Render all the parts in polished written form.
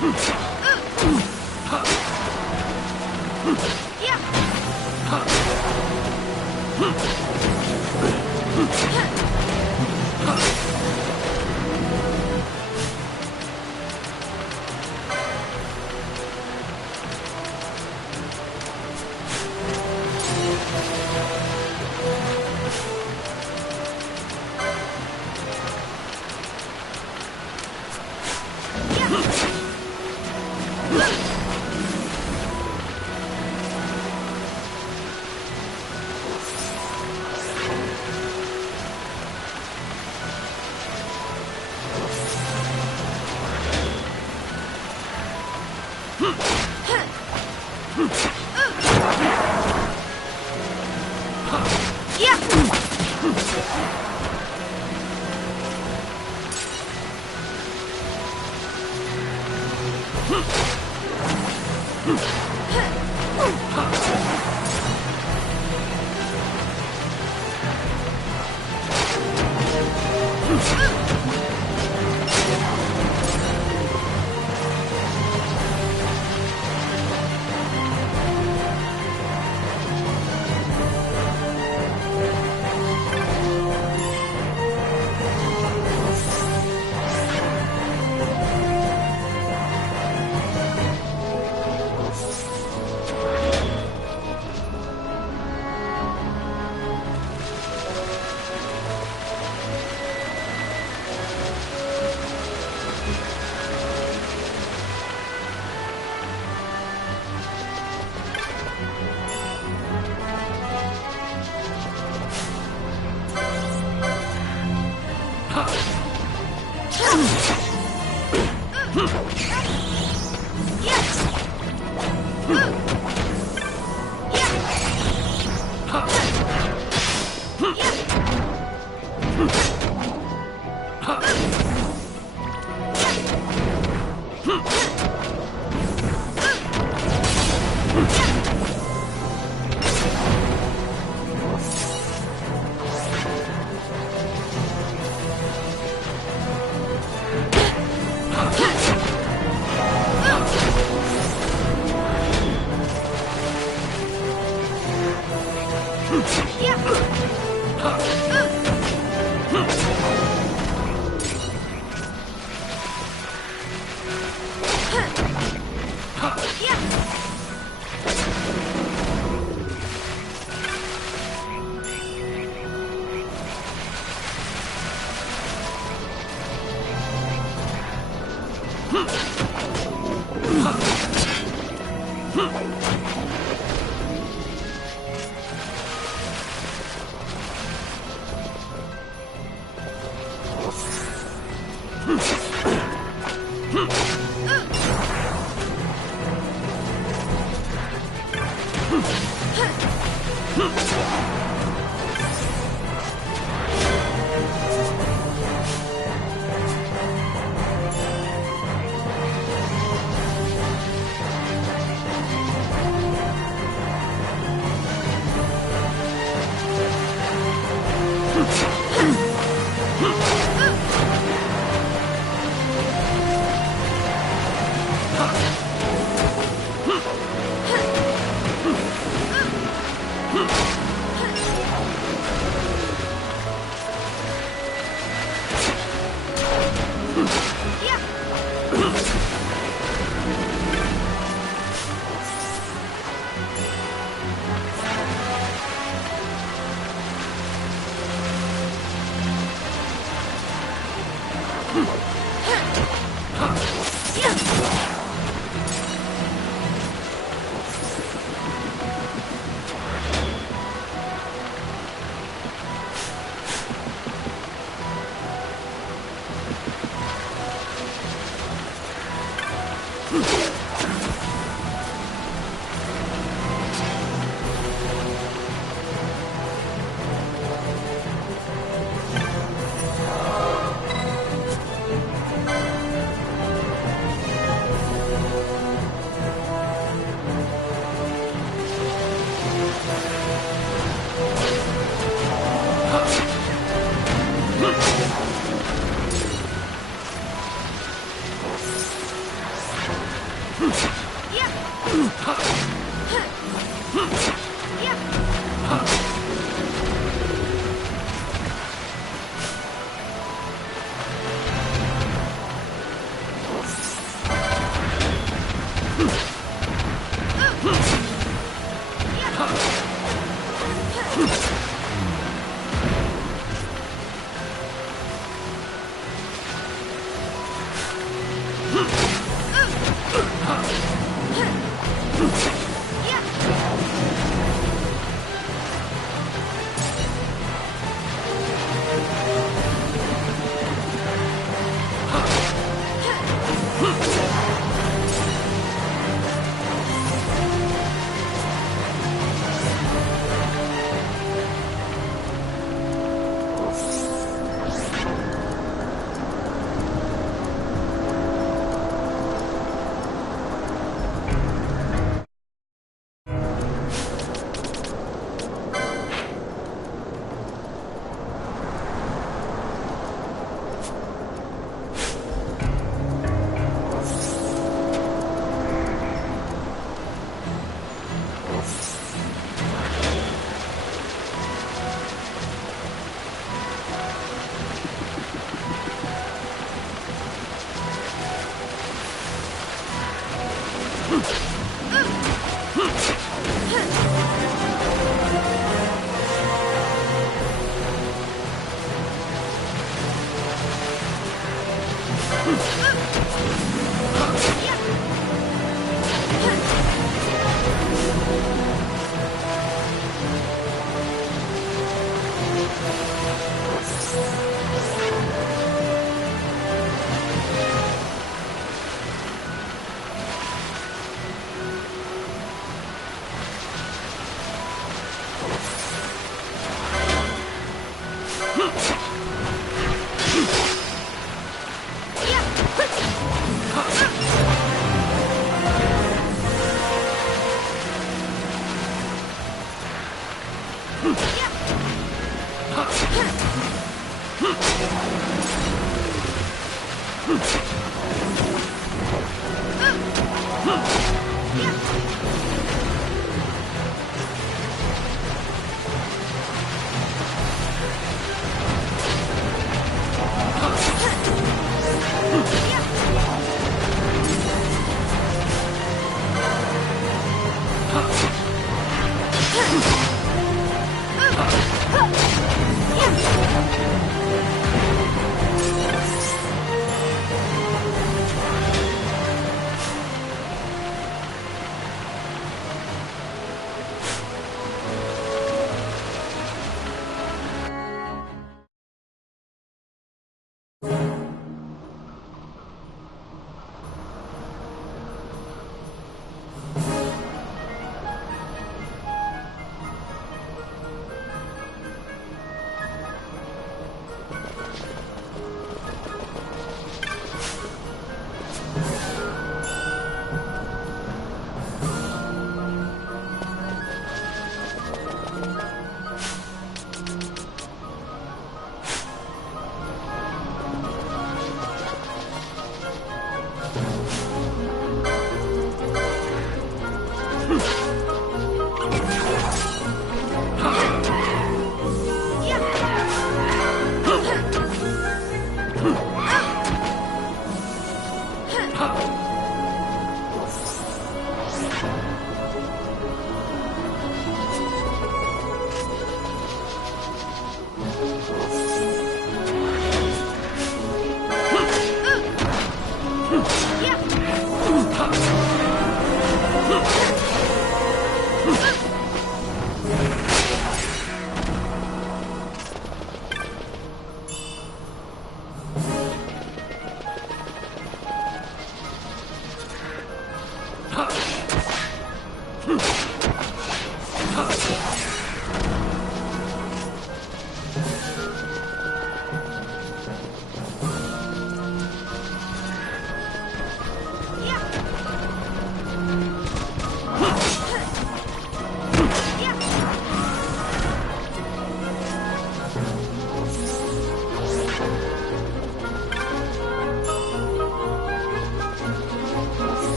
こ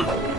あ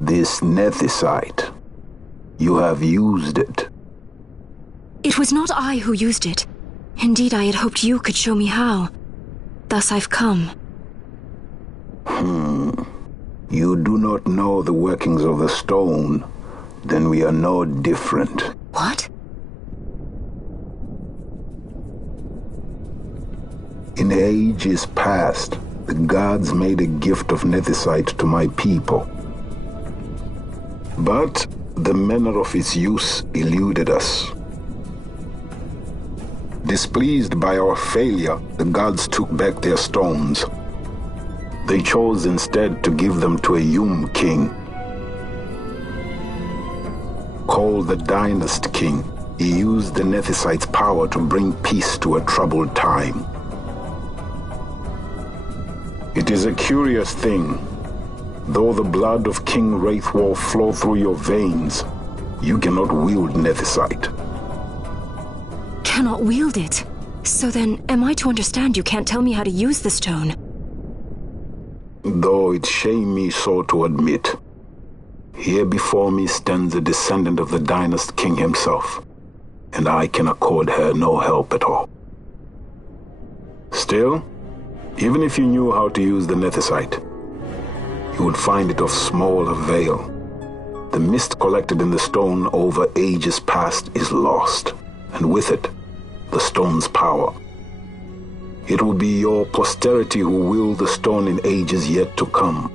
This nethicite. You have used it. It was not I who used it. Indeed, I had hoped you could show me how. Thus I've come. You do not know the workings of the stone. Then we are no different. What? In ages past, the gods made a gift of nethicite to my people. But the manner of its use eluded us. Displeased by our failure, the gods took back their stones. They chose instead to give them to a Yum king. Called the Dynast King, he used the nethicite's power to bring peace to a troubled time. It is a curious thing. Though the blood of King Wraithwolf flow through your veins, you cannot wield nethicite. Cannot wield it? So then, am I to understand you can't tell me how to use the stone? Though it shame me so to admit, here before me stands a descendant of the Dynast King himself, and I can accord her no help at all. Still, even if you knew how to use the nethicite, you would find it of small avail. The mist collected in the stone over ages past is lost, and with it, the stone's power. It will be your posterity who wield the stone in ages yet to come.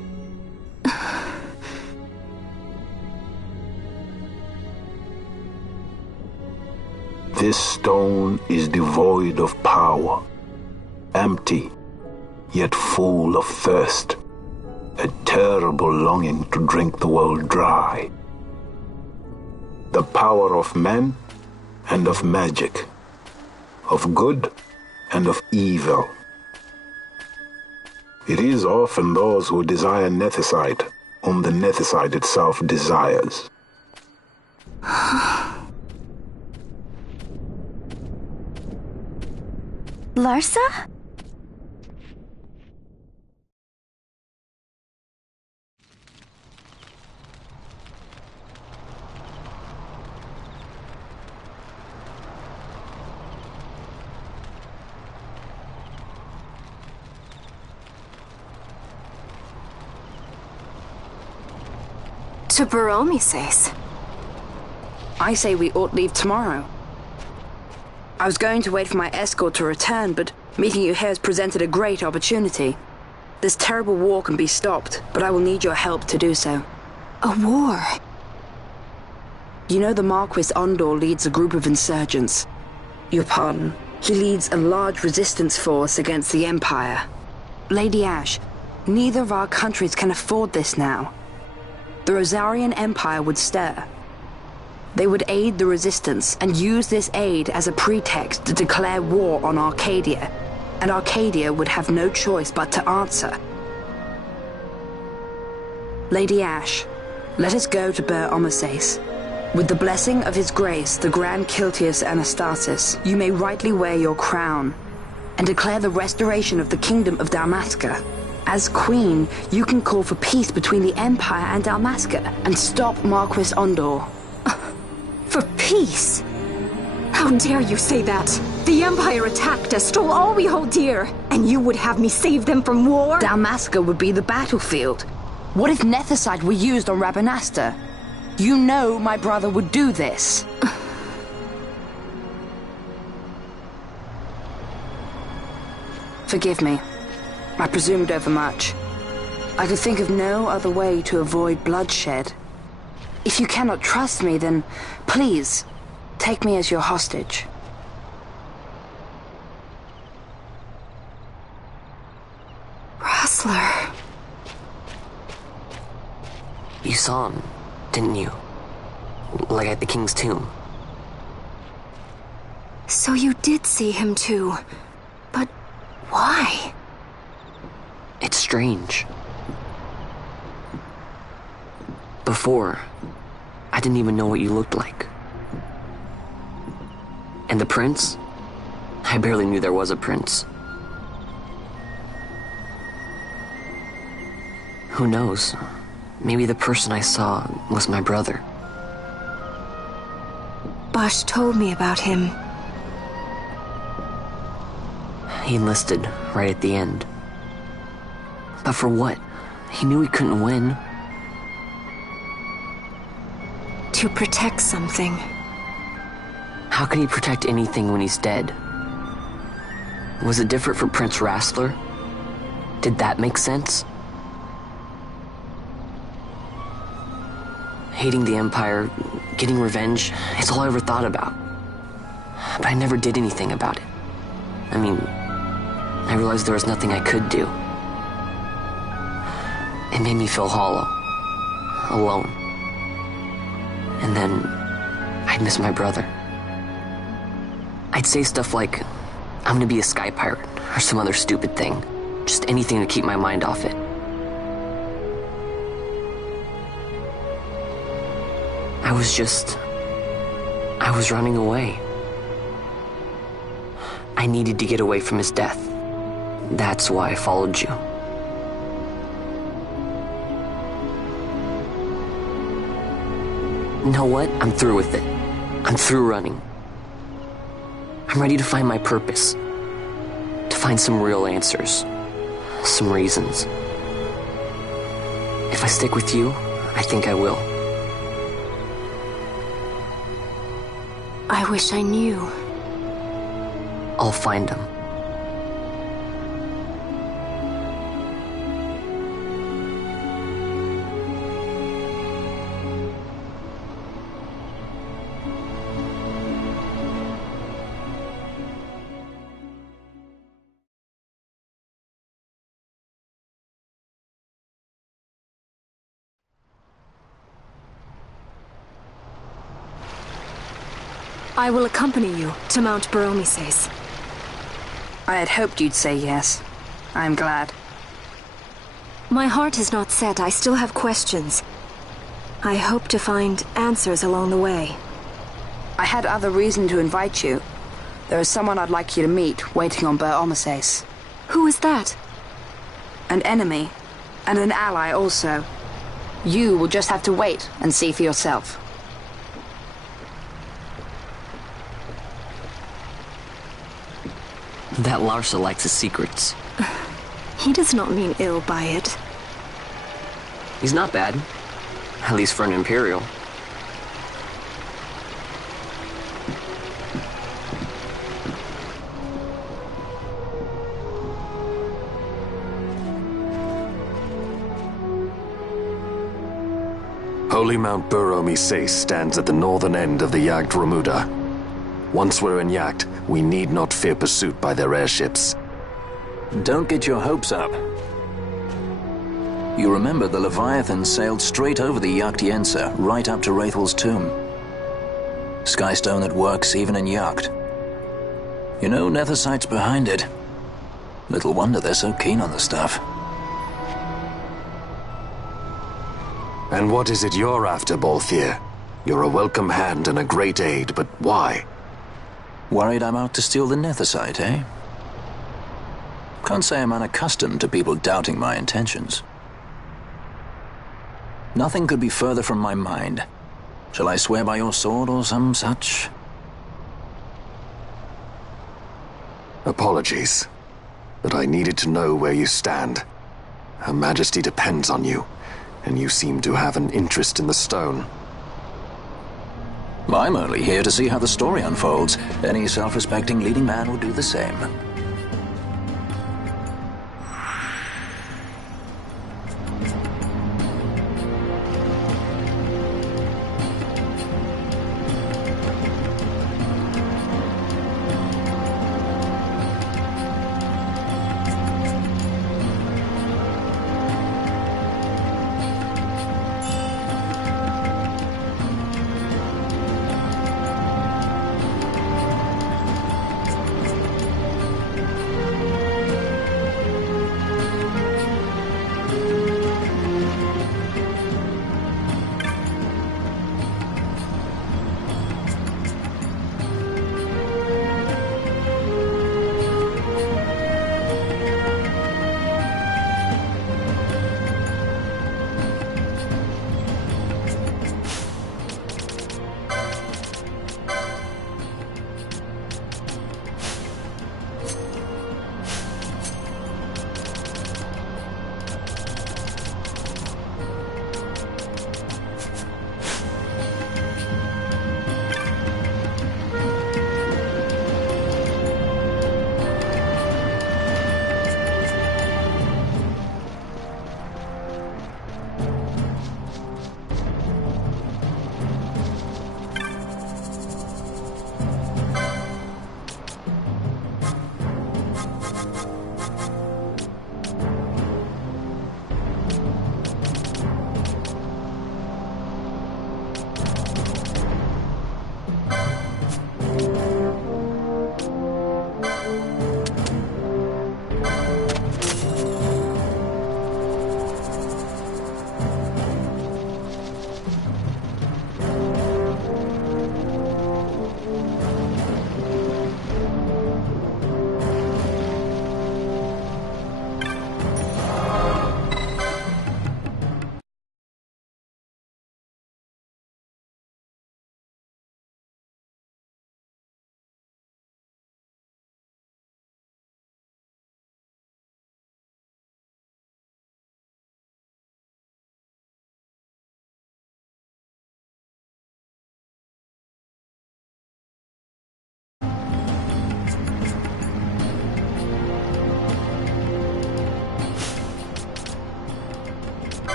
This stone is devoid of power, empty, yet full of thirst, a terrible longing to drink the world dry. The power of men and of magic, of good and of evil. It is often those who desire nethicite whom the nethicite itself desires. Larsa? To Baromi says. I say we ought leave tomorrow. I was going to wait for my escort to return, but meeting you here has presented a great opportunity. This terrible war can be stopped, but I will need your help to do so. A war? You know the Marquis Ondor leads a group of insurgents. Your pardon. He leads a large resistance force against the Empire. Lady Ash, neither of our countries can afford this now. The Rosarian Empire would stir. They would aid the resistance and use this aid as a pretext to declare war on Arcadia, and Arcadia would have no choice but to answer. Lady Ash, let us go to Ber Omases. With the blessing of His Grace, the Grand Kiltius Anastasis, you may rightly wear your crown and declare the restoration of the Kingdom of Dalmasca. As Queen, you can call for peace between the Empire and Dalmasca and stop Marquis Ondor. For peace? How dare you say that? The Empire attacked us, stole all we hold dear, and you would have me save them from war? Dalmasca would be the battlefield. What if nethicite were used on Rabanasta? You know my brother would do this. Forgive me. I presumed overmuch. I could think of no other way to avoid bloodshed. If you cannot trust me, then please, take me as your hostage. Rustler. You saw him, didn't you? Like at the King's tomb. So you did see him too. But why? It's strange. Before, I didn't even know what you looked like. And the prince? I barely knew there was a prince. Who knows? maybe the person I saw was my brother. Bosch told me about him. He enlisted right at the end. But for what? He knew he couldn't win. To protect something. How can he protect anything when he's dead? Was it different for Prince Rastler? Did that make sense? Hating the Empire, getting revenge, it's all I ever thought about. But I never did anything about it. I mean, I realized there was nothing I could do. It made me feel hollow, alone. And then I'd miss my brother. I'd say stuff like, I'm gonna be a sky pirate, or some other stupid thing. Just anything to keep my mind off it. I was running away. I needed to get away from his death. That's why I followed you. You know what? I'm through with it. I'm through running. I'm ready to find my purpose. To find some real answers. Some reasons. If I stick with you, I think I will. I wish I knew. I'll find him. I will accompany you to Mount Baromises. I had hoped you'd say yes. I'm glad. My heart is not set. I still have questions. I hope to find answers along the way. I had other reason to invite you. There is someone I'd like you to meet waiting on Baromises. Who is that? An enemy, and an ally also. You will just have to wait and see for yourself. That Larsa likes his secrets. He does not mean ill by it. He's not bad. At least for an Imperial. Holy Mount Baromises stands at the northern end of the Jagd Remuda. Once we're in Jagd, we need not fear pursuit by their airships. Don't get your hopes up. You remember the Leviathan sailed straight over the Jagd right up to Wraithel's tomb. Skystone that works even in Jagd. You know, Nethersight's behind it. Little wonder they're so keen on the stuff. And what is it you're after, Balthier? You're a welcome hand and a great aid, but why? Worried I'm out to steal the Nethersight, eh? Can't say I'm unaccustomed to people doubting my intentions. Nothing could be further from my mind. Shall I swear by your sword or some such? Apologies, but I needed to know where you stand. Her Majesty depends on you, and you seem to have an interest in the stone. I'm only here to see how the story unfolds. Any self-respecting leading man would do the same.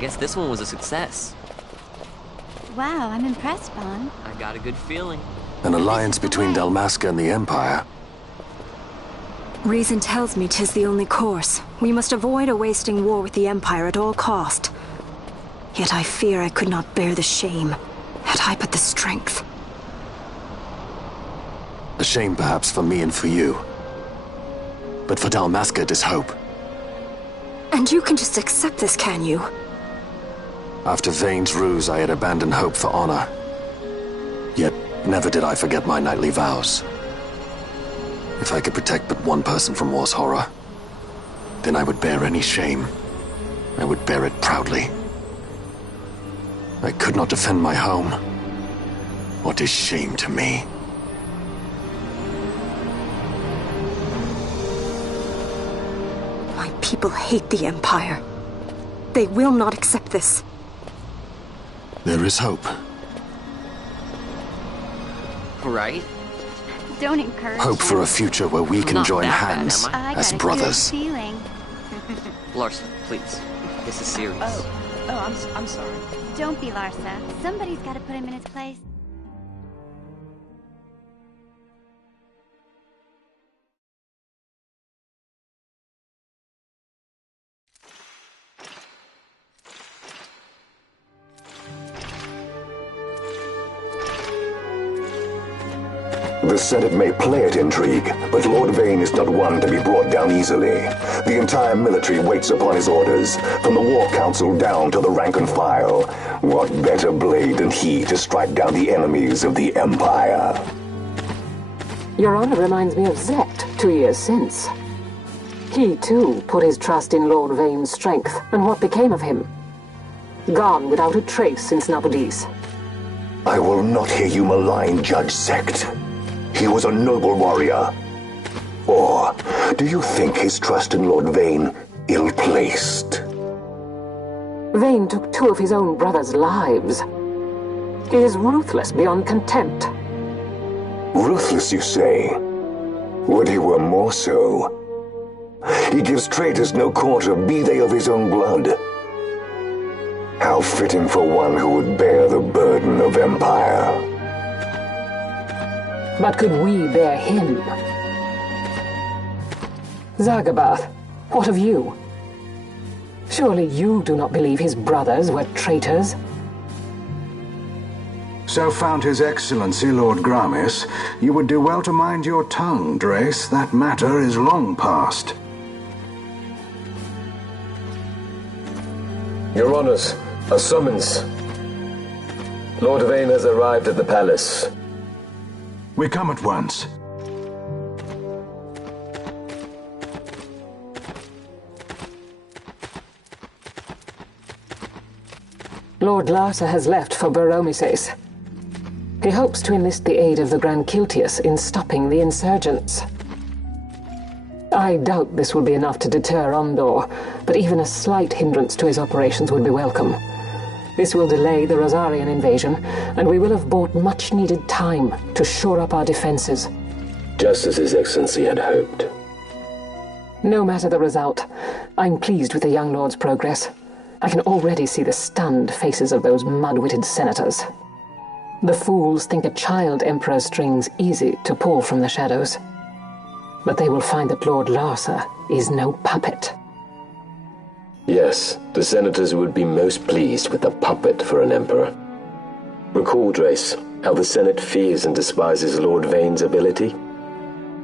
guess this one was a success. Wow, I'm impressed, Bon. I got a good feeling. An alliance between Dalmasca and the Empire. Reason tells me 'tis the only course. We must avoid a wasting war with the Empire at all cost. Yet I fear I could not bear the shame, had I but the strength. A shame perhaps for me and for you. But for Dalmasca, 'tis hope. And you can just accept this, can you? After Vane's ruse, I had abandoned hope for honor. Yet, never did I forget my knightly vows. If I could protect but one person from war's horror, then I would bear any shame. I would bear it proudly. I could not defend my home. What is shame to me? My people hate the Empire. They will not accept this. There is hope. Right? Don't encourage Hope for a future where we can Not join that bad, hands am I? as got a brothers. good feeling. Larson, please. This is serious. I'm sorry. Don't be Larsa. Somebody's got to put him in his place. The Senate may play at intrigue, but Lord Vane is not one to be brought down easily. The entire military waits upon his orders, from the War Council down to the rank and file. What better blade than he to strike down the enemies of the Empire? Your Honor reminds me of Zet 2 years since. He, too, put his trust in Lord Vane's strength, and what became of him? Gone without a trace since Nabudis. I will not hear you malign Judge Sect. He was a noble warrior. Or do you think his trust in Lord Vane ill-placed? Vane took 2 of his own brothers' lives. He is ruthless beyond contempt. Ruthless, you say? Would he were more so. He gives traitors no quarter, be they of his own blood. How fitting for one who would bear the burden of empire. But could we bear him? Zagabath, what of you? Surely you do not believe his brothers were traitors? So found His Excellency Lord Gramis, you would do well to mind your tongue, Drace. That matter is long past. Your Honors, a summons. Lord Vane has arrived at the palace. We come at once. Lord Larsa has left for Baromises. He hopes to enlist the aid of the Grand Kiltius in stopping the insurgents. I doubt this will be enough to deter Ondor, but even a slight hindrance to his operations would be welcome. This will delay the Rosarian invasion, and we will have bought much-needed time to shore up our defenses. Just as His Excellency had hoped. No matter the result, I'm pleased with the young lord's progress. I can already see the stunned faces of those mud-witted senators. The fools think a child emperor's strings easy to pull from the shadows. But they will find that Lord Larsa is no puppet. Yes, the senators would be most pleased with a puppet for an emperor. Recall, Drace, how the Senate fears and despises Lord Vane's ability.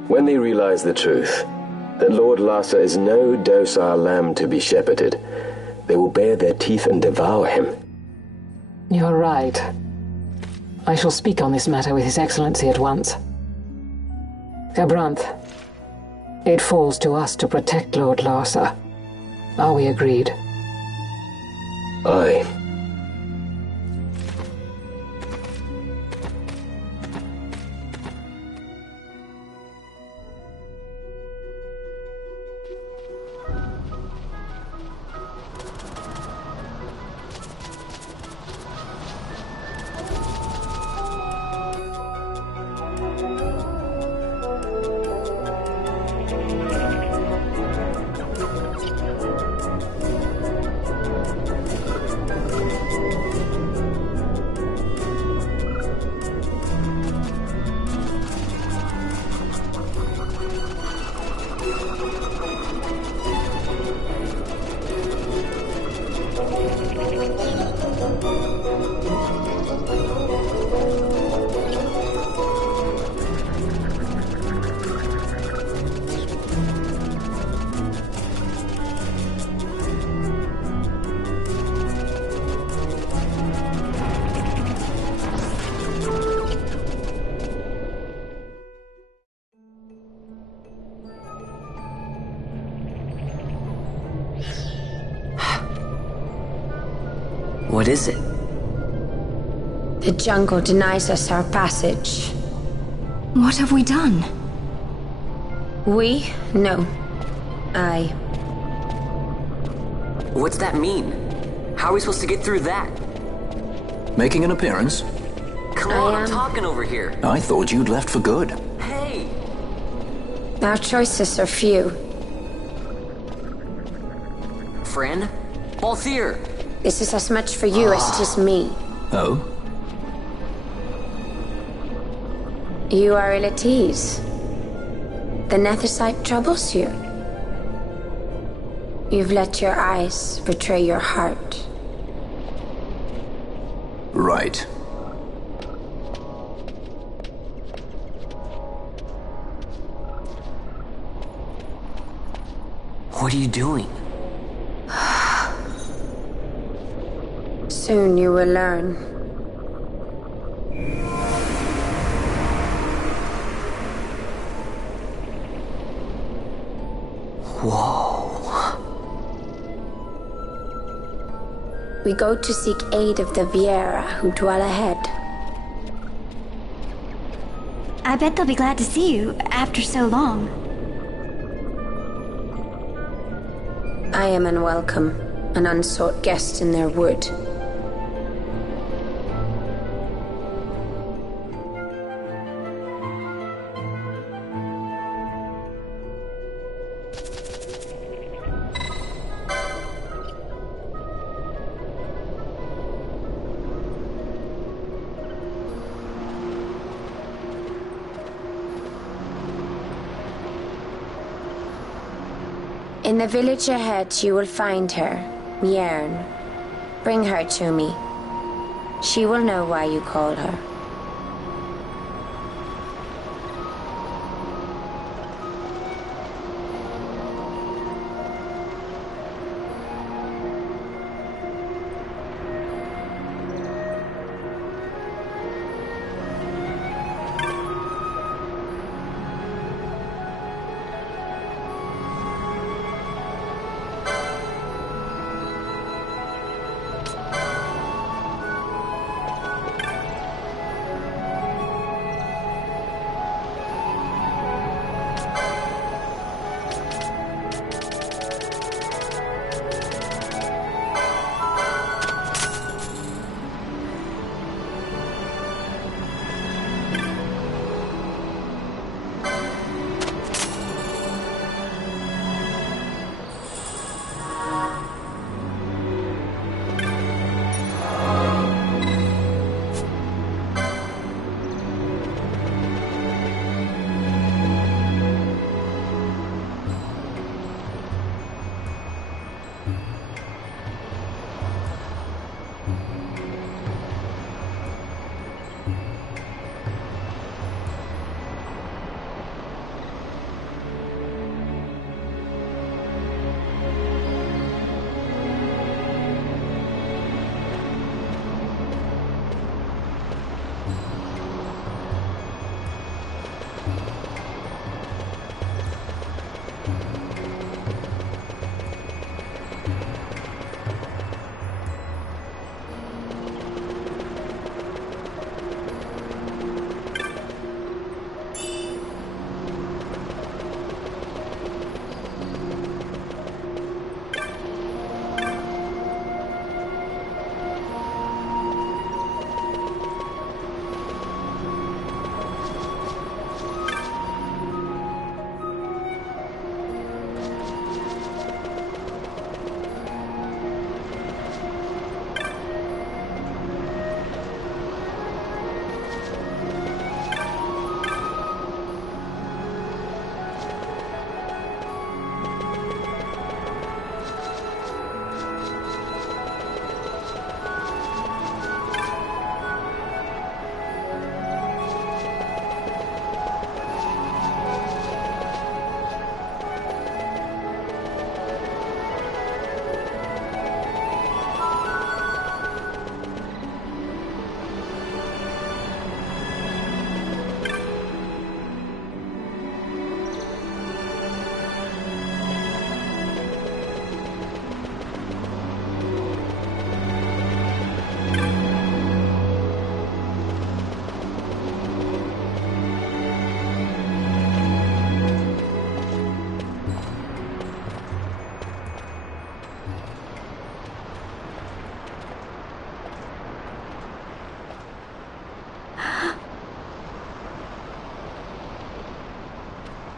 When they realize the truth, that Lord Larsa is no docile lamb to be shepherded, they will bare their teeth and devour him. You're right. I shall speak on this matter with His Excellency at once. Abranth, it falls to us to protect Lord Larsa. Are we agreed? Aye. What is it? The jungle denies us our passage. What have we done? We? No. I. What's that mean? How are we supposed to get through that? Making an appearance? Come on, I'm talking over here. I thought you'd left for good. Hey! Our choices are few. Friend? Balthier! This is as much for you as it is me. Oh? You are ill at ease. The Nethersite troubles you. You've let your eyes betray your heart. Right. What are you doing? Soon you will learn. Whoa. We go to seek aid of the Viera who dwell ahead. I bet they'll be glad to see you after so long. I am unwelcome, an unsought guest in their wood. In the village ahead, you will find her, Mjern. Bring her to me. She will know why you called her.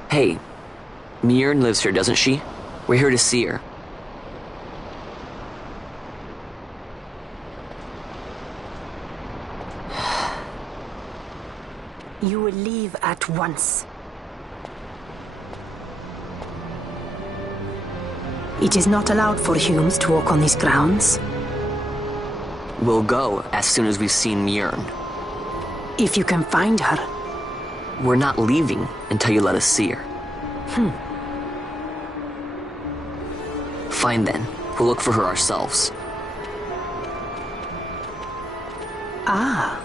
Hey, Mjern lives here, doesn't she? We're here to see her. You will leave at once. It is not allowed for humans to walk on these grounds. We'll go as soon as we've seen Mjern. If you can find her. We're not leaving until you let us see her. Fine then. We'll look for her ourselves. Ah.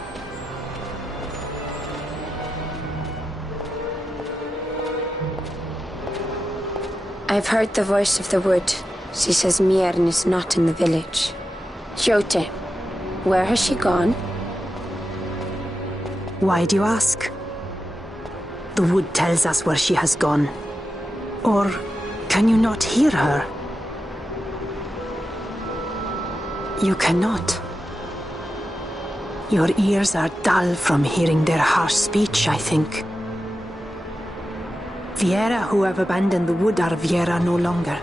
I've heard the voice of the wood. She says Mjern is not in the village. Jote, where has she gone? Why do you ask? The wood tells us where she has gone. Or can you not hear her? You cannot. Your ears are dull from hearing their harsh speech, I think. Viera who have abandoned the wood are Viera no longer.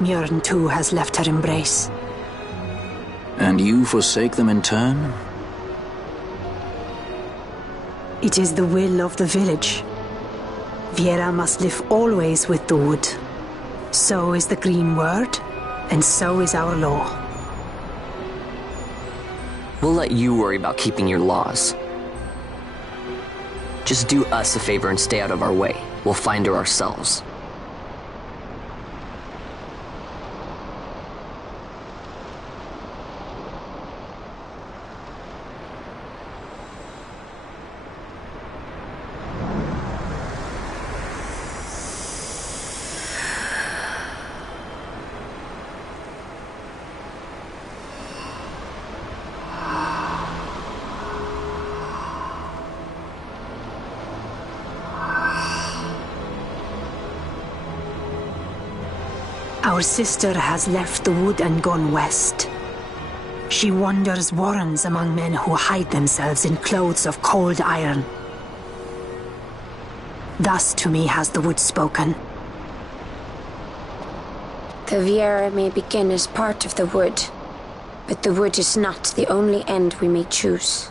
Mjern too has left her embrace. And you forsake them in turn? It is the will of the village. Viera must live always with the wood. So is the green word, and so is our law. We'll let you worry about keeping your laws. Just do us a favor and stay out of our way. We'll find her ourselves. Our sister has left the wood and gone west. She wanders warrens among men who hide themselves in clothes of cold iron. Thus to me has the wood spoken. The Viera may begin as part of the wood, but the wood is not the only end we may choose.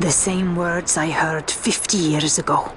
The same words I heard 50 years ago.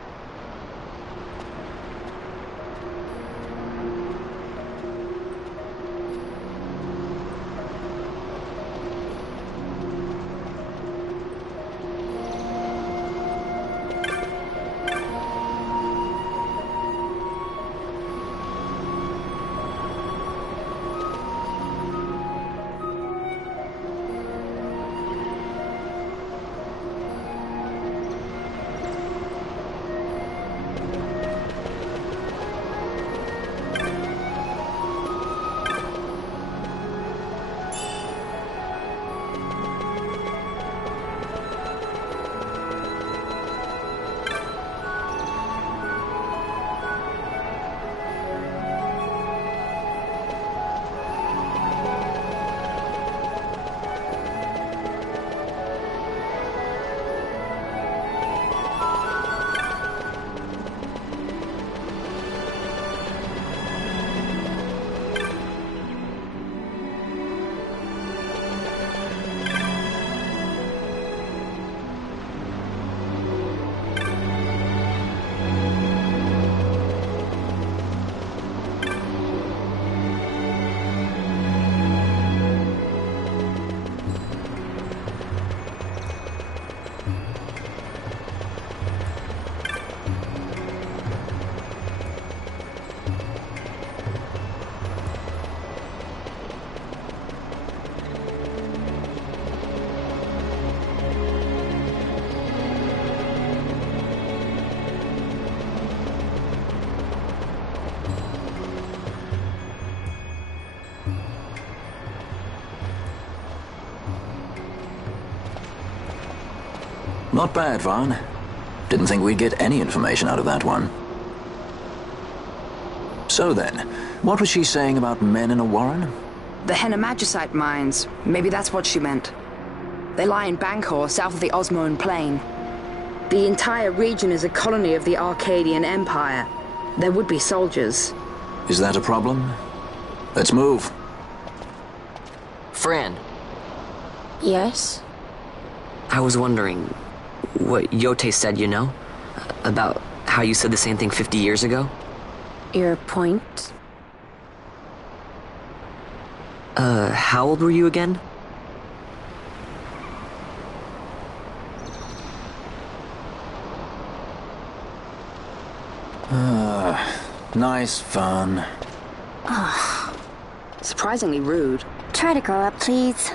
Not bad, Vaughn. Didn't think we'd get any information out of that one. So then, what was she saying about men in a warren? The Henna-Magicite mines. Maybe that's what she meant. They lie in Bangkor, south of the Osmoan Plain. The entire region is a colony of the Arcadian Empire. There would be soldiers. Is that a problem? Let's move. Fran. Yes? I was wondering what Yote said, you know? About how you said the same thing 50 years ago? Your point? How old were you again? Nice fun. Surprisingly rude. Try to grow up, please.